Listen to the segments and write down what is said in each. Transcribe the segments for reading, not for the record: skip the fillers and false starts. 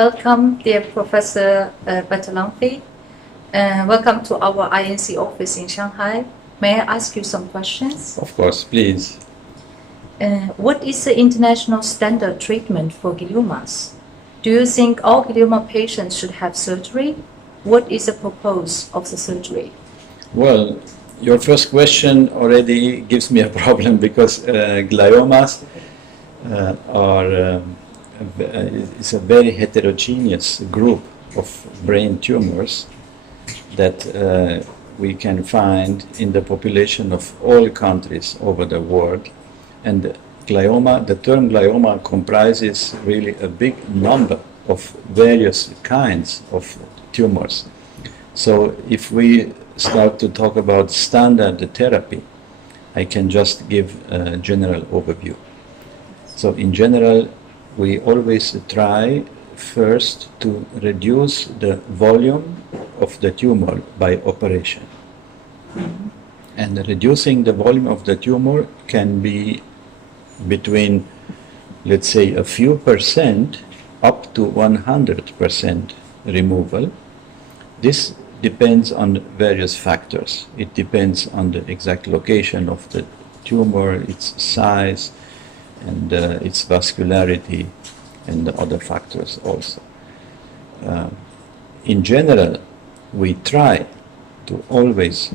Welcome, dear Professor Bertalanffy. Welcome to our INC office in Shanghai. May I ask you some questions? Of course, please. What is the international standard treatment for gliomas? Do you think all glioma patients should have surgery? What is the purpose of the surgery? Well, your first question already gives me a problem because gliomas is a very heterogeneous group of brain tumors that we can find in the population of all countries over the world. And glioma, the term glioma comprises really a big number of various kinds of tumors. So if we start to talk about standard therapy, I can just give a general overview. So in general, we always try first to reduce the volume of the tumor by operation. And reducing the volume of the tumor can be between, let's say, a few percent up to 100% removal. This depends on various factors. It depends on the exact location of the tumor, its size, and its vascularity, and the other factors also. In general, we try to always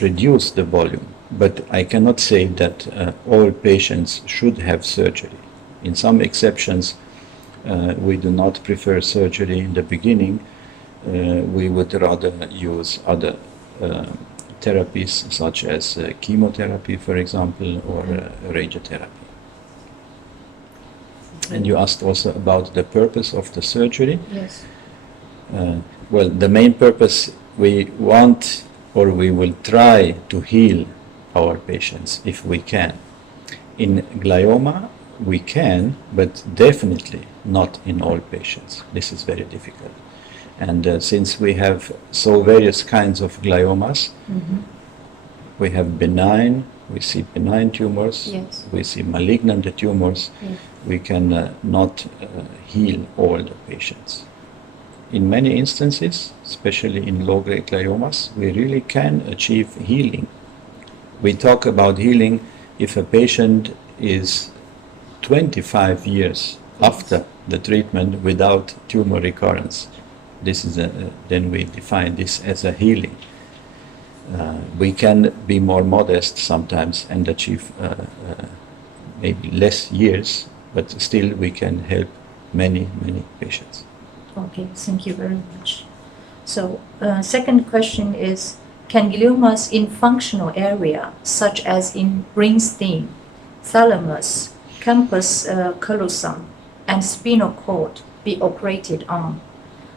reduce the volume, but I cannot say that all patients should have surgery. In some exceptions, we do not prefer surgery in the beginning. We would rather use other therapies such as chemotherapy, for example, or radiotherapy. And you asked also about the purpose of the surgery. Yes. Well, the main purpose, we want or we will try to heal our patients if we can. In glioma, we can, but definitely not in all patients. This is very difficult. And since we have so various kinds of gliomas, we have benign, we see benign tumors, yes. We see malignant tumors, yes. We can not heal all the patients. In many instances, especially in low-grade gliomas, we really can achieve healing. We talk about healing if a patient is 25 years after the treatment without tumor recurrence. This is then we define this as a healing. We can be more modest sometimes and achieve maybe less years, but still we can help many patients. Okay, thank you very much. So, second question is, can gliomas in functional area, such as in brainstem, thalamus, campus callosum, and spinal cord, be operated on?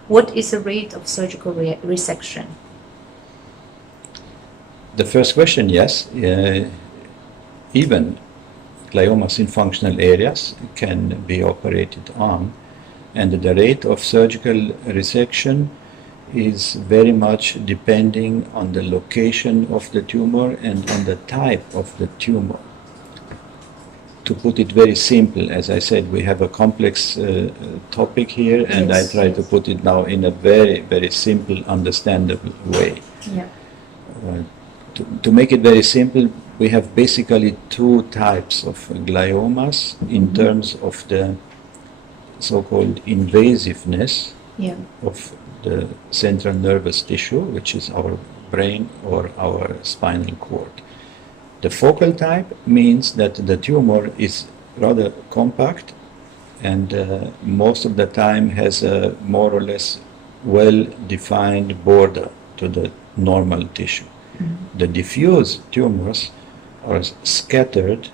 What is the rate of surgical resection? The first question, yes. Even gliomas in functional areas can be operated on, and the rate of surgical resection is very much depending on the location of the tumor and on the type of the tumor. To put it very simple, as I said, we have a complex topic here, and I try to put it now in a very simple, understandable way. Yeah. To make it very simple, we have basically two types of gliomas in terms of the so-called invasiveness of the central nervous tissue, which is our brain or our spinal cord. The focal type means that the tumor is rather compact and most of the time has a more or less well-defined border to the normal tissue. The diffuse tumors are scattered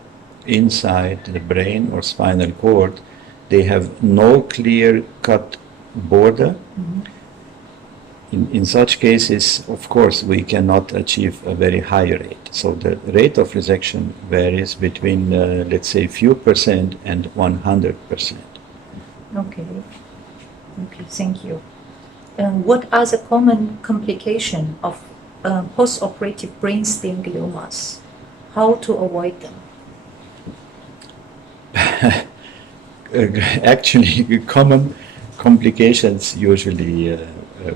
inside the brain or spinal cord. They have no clear-cut border. In such cases, of course, we cannot achieve a very high rate. So the rate of resection varies between, let's say, few percent and 100%. Okay, thank you. What are the common complications of post-operative brainstem gliomas? How to avoid them? Actually, common complications usually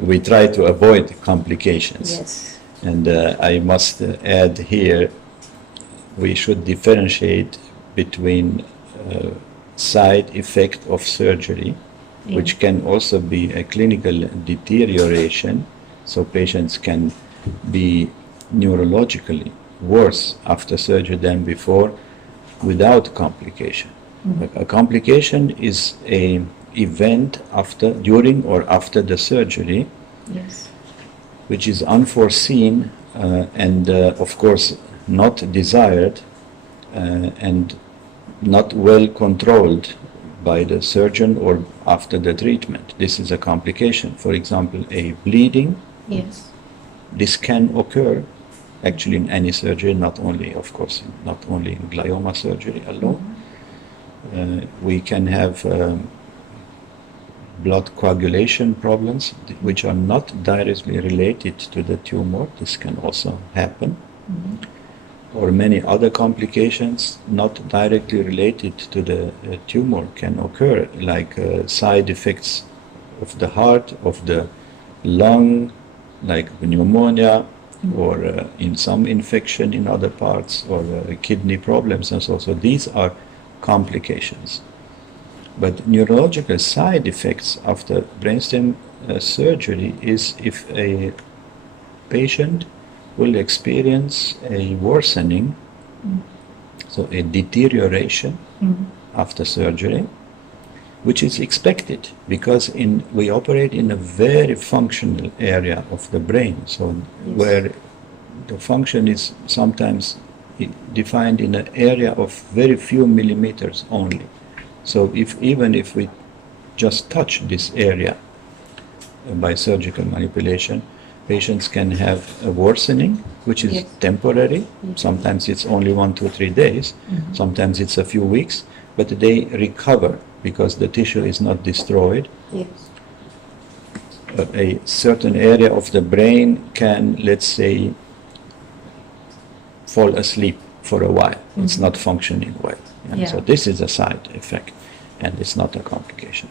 we try to avoid complications. Yes. And I must add here, we should differentiate between side effect of surgery, Yeah. which can also be a clinical deterioration, so patients can be neurologically worse after surgery than before without complication. A complication is a event after, during or after the surgery, Yes. which is unforeseen and of course not desired and not well controlled by the surgeon or after the treatment. This is a complication. For example, a bleeding. Yes. This can occur actually in any surgery, not only, of course, not only in glioma surgery alone. We can have blood coagulation problems which are not directly related to the tumor. This can also happen. Or many other complications not directly related to the tumor can occur, like side effects of the heart, of the lung, like pneumonia, or in some infection in other parts, or kidney problems and so on. So these are complications. But neurological side effects after brainstem surgery is if a patient will experience a worsening, so a deterioration after surgery, which is expected because we operate in a very functional area of the brain, so where the function is sometimes defined in an area of very few millimeters only. So even if we just touch this area by surgical manipulation, patients can have a worsening, which is temporary. Sometimes it's only 1, 2, 3 days. Sometimes it's a few weeks, but they recover because the tissue is not destroyed. Yes. A certain area of the brain can, let's say, fall asleep for a while. It's not functioning well. Yeah? So this is a side effect, and it's not a complication.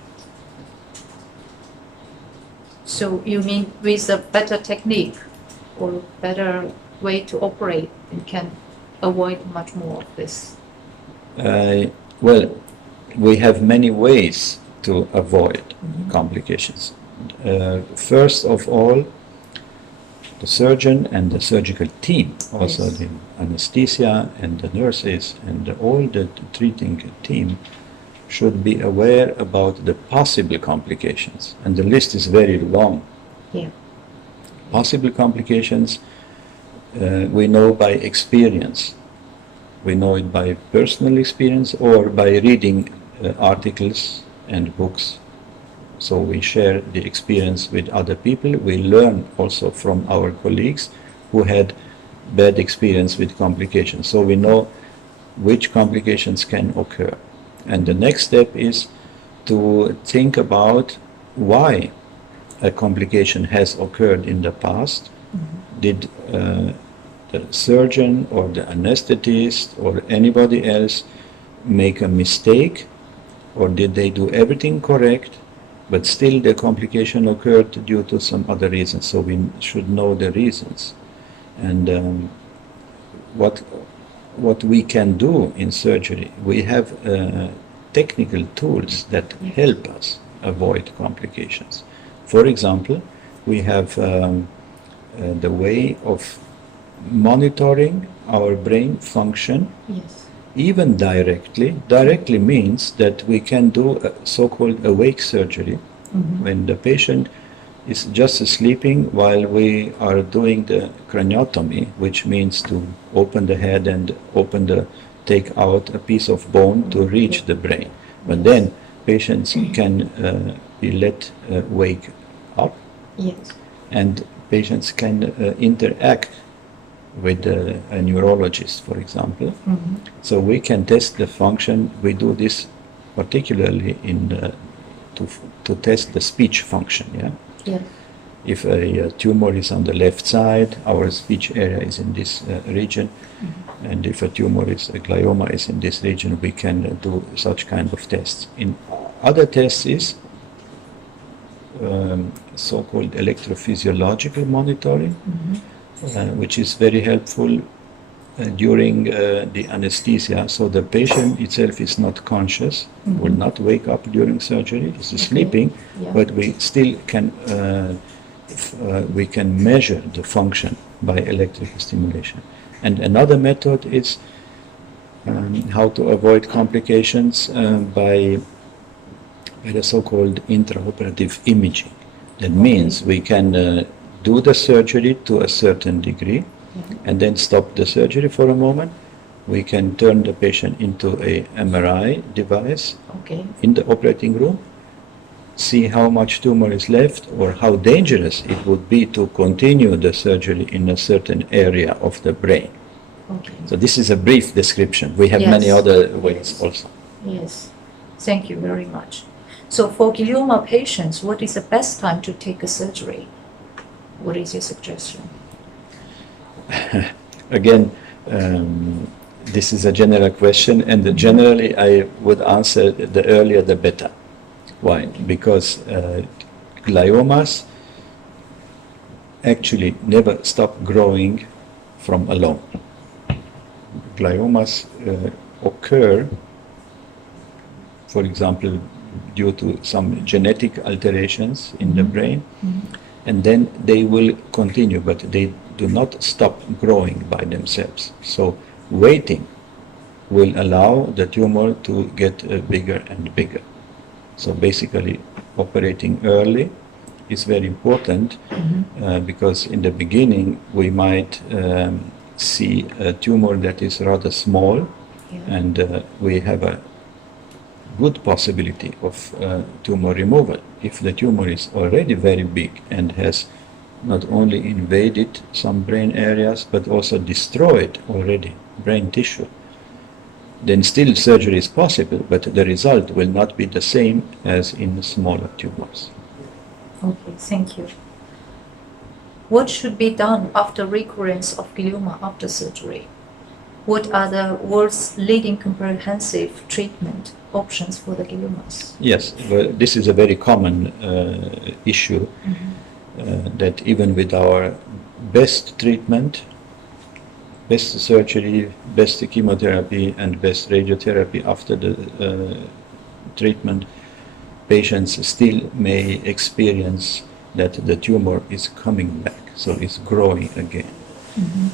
So you mean with a better technique or better way to operate, you can avoid much more of this? Well, we have many ways to avoid complications. First of all, the surgeon and the surgical team, also the anesthesia and the nurses and all the treating team, should be aware about the possible complications, and the list is very long. Possible complications we know by experience. We know it by personal experience or by reading articles and books. So we share the experience with other people. We learn also from our colleagues who had bad experience with complications. So we know which complications can occur. And the next step is to think about why a complication has occurred in the past. Did the surgeon or the anesthetist or anybody else make a mistake, or did they do everything correct, but still the complication occurred due to some other reasons? So we should know the reasons. And what we can do in surgery, we have technical tools that help us avoid complications. For example, we have the way of monitoring our brain function, even directly. Directly means that we can do a so-called awake surgery when the patient is just sleeping while we are doing the craniotomy, which means to open the head and take out a piece of bone to reach the brain. But then patients can be let wake up, and patients can interact with a neurologist, for example. So we can test the function. We do this particularly to test the speech function. If a tumor is on the left side, our speech area is in this region, and if a tumor is a glioma is in this region, we can do such kind of tests. In other tests is so-called electrophysiological monitoring, which is very helpful during the anesthesia. So the patient itself is not conscious, will not wake up during surgery, is sleeping, but we still can we can measure the function by electrical stimulation. And another method is how to avoid complications by the so-called intraoperative imaging. That means we can do the surgery to a certain degree and then stop the surgery for a moment. We can turn the patient into a MRI device in the operating room, see how much tumor is left or how dangerous it would be to continue the surgery in a certain area of the brain. So this is a brief description. We have many other ways also. Yes, thank you very much. So for glioma patients, what is the best time to take a surgery? What is your suggestion? Again, this is a general question, and generally I would answer the earlier the better. Why? Because gliomas actually never stop growing from alone. Gliomas occur, for example, due to some genetic alterations in the brain, and then they will continue, but they do not stop growing by themselves. So waiting will allow the tumor to get bigger and bigger. So basically operating early is very important because in the beginning we might see a tumor that is rather small, and we have a good possibility of tumor removal. If the tumor is already very big and has not only invaded some brain areas but also destroyed already brain tissue, then still surgery is possible, but the result will not be the same as in smaller tumors. Okay, thank you. What should be done after recurrence of glioma after surgery? What are the world's leading comprehensive treatment options for the gliomas? Yes, well, this is a very common issue, that even with our best treatment, best surgery, best chemotherapy, and best radiotherapy after the treatment, patients still may experience that the tumor is coming back, so it's growing again.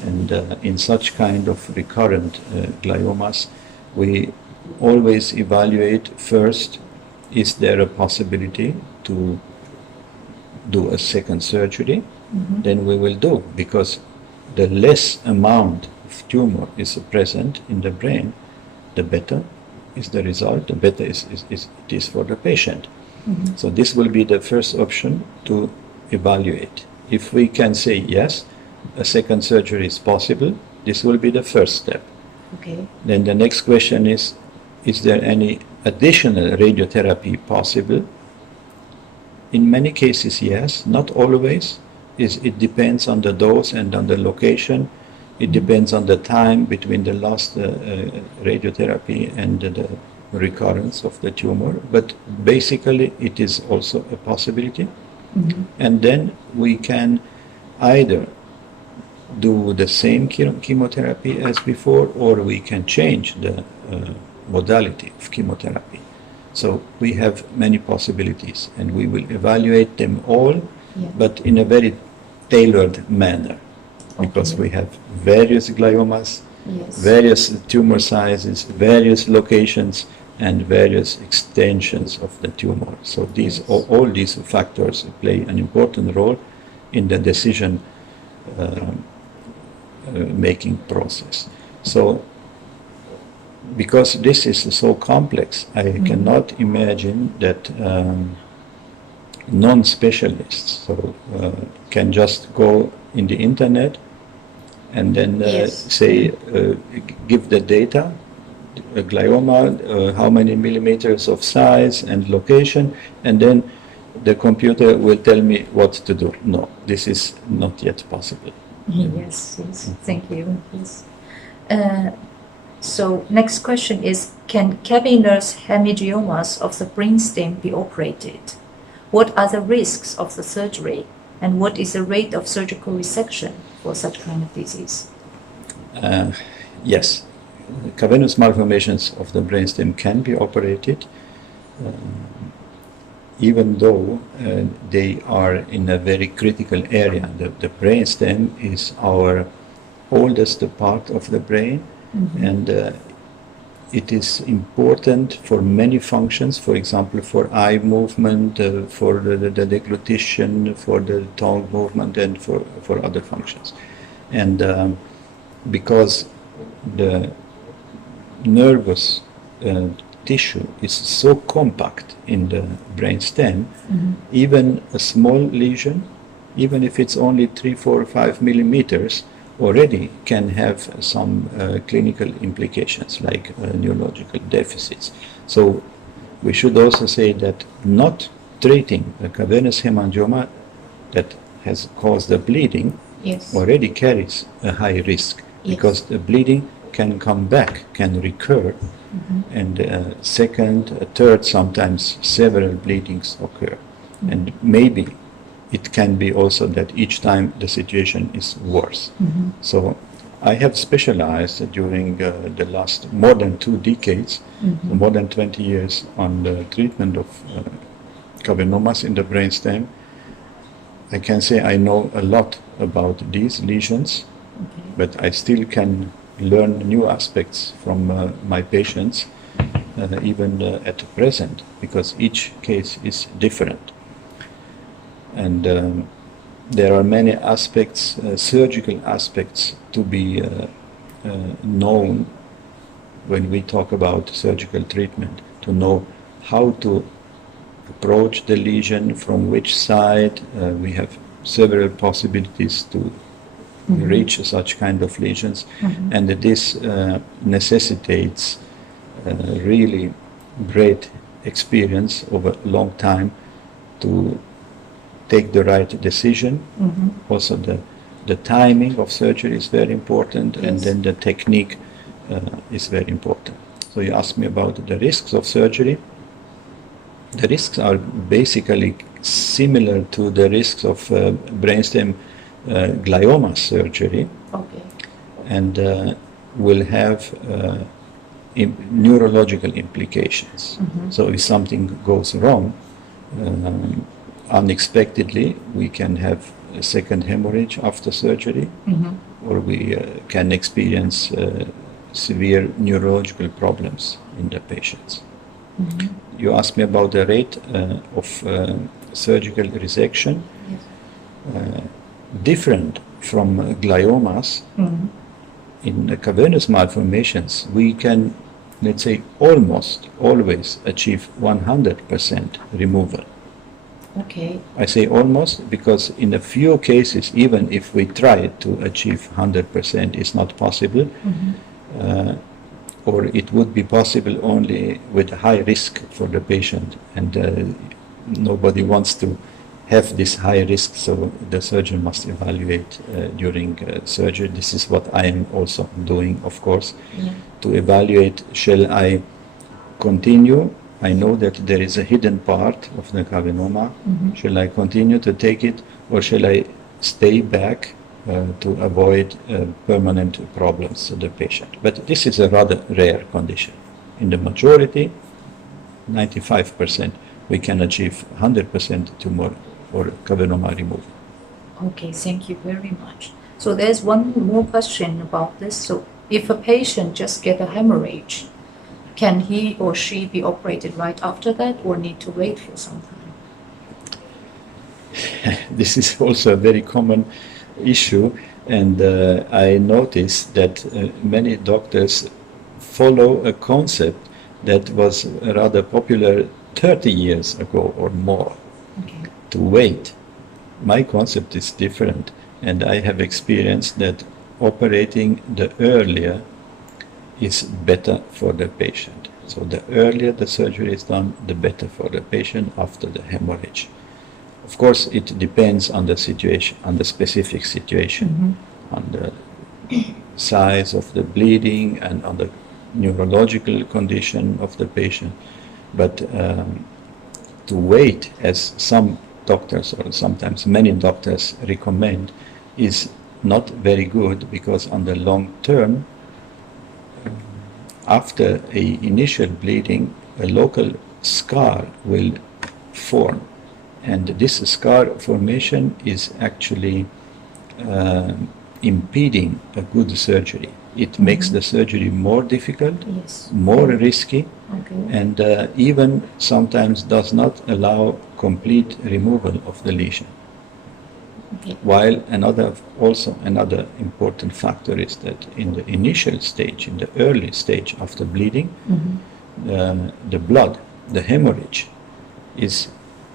And in such kind of recurrent gliomas, we always evaluate first, is there a possibility to do a second surgery? Then we will do, because the less amount of tumor is present in the brain, the better is the result, the better it is for the patient. So this will be the first option to evaluate. If we can say yes, a second surgery is possible, this will be the first step. Then the next question is there any additional radiotherapy possible? In many cases, yes, not always. It depends on the dose and on the location. It depends on the time between the last radiotherapy and the recurrence of the tumor, but basically it is also a possibility. And then we can either do the same chemotherapy as before, or we can change the modality of chemotherapy. So we have many possibilities, and we will evaluate them all, but in a very tailored manner, because we have various gliomas, various tumor sizes, various locations, and various extensions of the tumor. So these all these factors play an important role in the decision making process. So because this is so complex, I cannot imagine that non-specialists can just go in the internet and then say, give the data, a glioma, how many millimeters of size and location, and then the computer will tell me what to do. No, this is not yet possible. Yes, thank you. Yes. So next question is, can cavernous hemangiomas of the brainstem be operated? What are the risks of the surgery, and what is the rate of surgical resection for such kind of disease? Yes, cavernous malformations of the brainstem can be operated, even though they are in a very critical area. The brainstem is our oldest part of the brain, and it is important for many functions, for example, for eye movement, for the deglutition, for the tongue movement, and for other functions. And because the nervous tissue is so compact in the brainstem, even a small lesion, even if it's only 3, 4, 5 millimeters, already can have some clinical implications like neurological deficits. So we should also say that not treating a cavernous hemangioma that has caused the bleeding already carries a high risk, because the bleeding can come back, can recur, and second, third, sometimes several bleedings occur. And maybe it can be also that each time the situation is worse. So I have specialized during the last more than 2 decades, more than 20 years, on the treatment of cavernomas in the brainstem. I can say I know a lot about these lesions, but I still can learn new aspects from my patients, even at present, because each case is different. And there are many aspects, surgical aspects, to be known when we talk about surgical treatment, to know how to approach the lesion, from which side. We have several possibilities to reach such kind of lesions, and this necessitates really great experience over a long time to take the right decision. Also the timing of surgery is very important, and then the technique is very important. So you asked me about the risks of surgery. The risks are basically similar to the risks of brainstem glioma surgery, and will have neurological implications. So if something goes wrong, unexpectedly, we can have a second hemorrhage after surgery, or we can experience severe neurological problems in the patients. You asked me about the rate of surgical resection. Different from gliomas, in cavernous malformations, we can, let's say, almost always achieve 100% removal. I say almost because in a few cases, even if we try to achieve 100%, it's not possible, or it would be possible only with high risk for the patient, and nobody wants to have this high risk, so the surgeon must evaluate during surgery. This is what I am also doing, of course, to evaluate, shall I continue? I know that there is a hidden part of the cavernoma. Shall I continue to take it, or shall I stay back to avoid permanent problems to the patient? But this is a rather rare condition. In the majority, 95%, we can achieve 100% tumor or cavernoma removal. Okay, thank you very much. So there's one more question about this. So if a patient just get a hemorrhage, can he or she be operated right after that, or need to wait for some time? This is also a very common issue, and I noticed that many doctors follow a concept that was rather popular 30 years ago or more, to wait. My concept is different, and I have experienced that operating the earlier is better for the patient. So the earlier the surgery is done, the better for the patient after the hemorrhage. Of course, it depends on the situation, on the specific situation, on the size of the bleeding and on the neurological condition of the patient. But to wait, as some doctors or sometimes many doctors recommend, is not very good, because on the long term, after a initial bleeding, a local scar will form, and this scar formation is actually impeding a good surgery. It makes the surgery more difficult, Yes. more risky, Okay. and even sometimes does not allow complete removal of the lesion. Okay. While another important factor is that in the initial stage, in the early stage after bleeding, the blood, the hemorrhage, is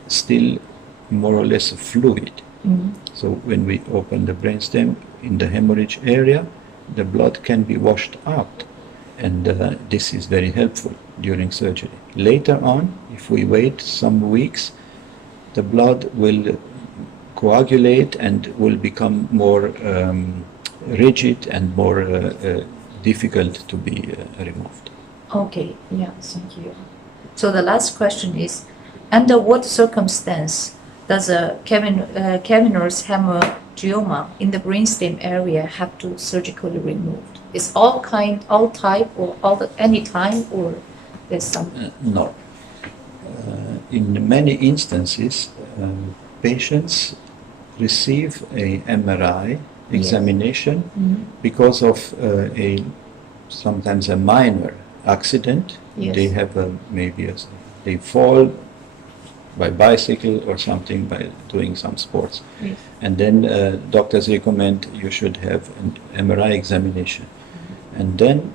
still more or less fluid. So when we open the brainstem in the hemorrhage area, the blood can be washed out, and this is very helpful during surgery. Later on, if we wait some weeks, the blood will coagulate and will become more rigid and more difficult to be removed. Okay, yeah, thank you. So the last question is, under what circumstance does a cavernous hemangioma in the brainstem area have to surgically removed? Is all type, or any time, or there's some? No. In many instances, patients receive a MRI examination because of sometimes a minor accident. Yes. They have they fall by bicycle or something, by doing some sports. Yes. And then doctors recommend you should have an MRI examination. And then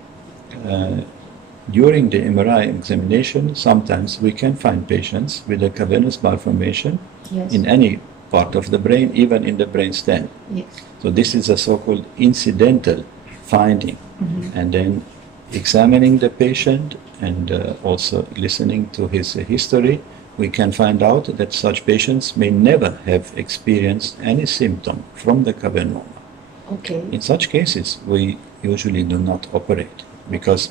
during the MRI examination, sometimes we can find patients with a cavernous malformation Yes. in any part of the brain, even in the brainstem. Yes. So this is a so-called incidental finding. And then examining the patient and also listening to his history, we can find out that such patients may never have experienced any symptom from the cavernoma. Okay. In such cases, we usually do not operate, because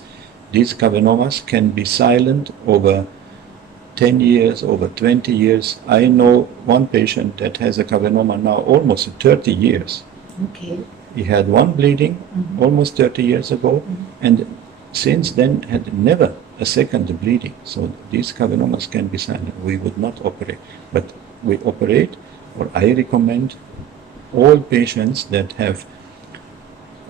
these cavernomas can be silent over 10 years, over 20 years. I know one patient that has a cavernoma now almost 30 years. Okay. He had one bleeding almost 30 years ago, and since then had never a second bleeding. So these cavernomas can be silent. We would not operate, but we operate, or I recommend all patients that have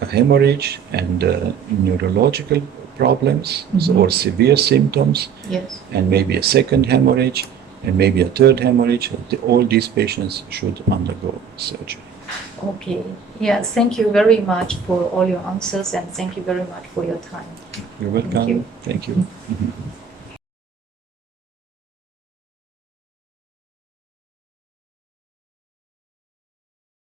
a hemorrhage and neurological problems or severe symptoms, Yes. and maybe a second hemorrhage and maybe a third hemorrhage. All these patients should undergo surgery. Okay. Yeah, thank you very much for all your answers, and thank you very much for your time. You're welcome. Thank you. Thank you.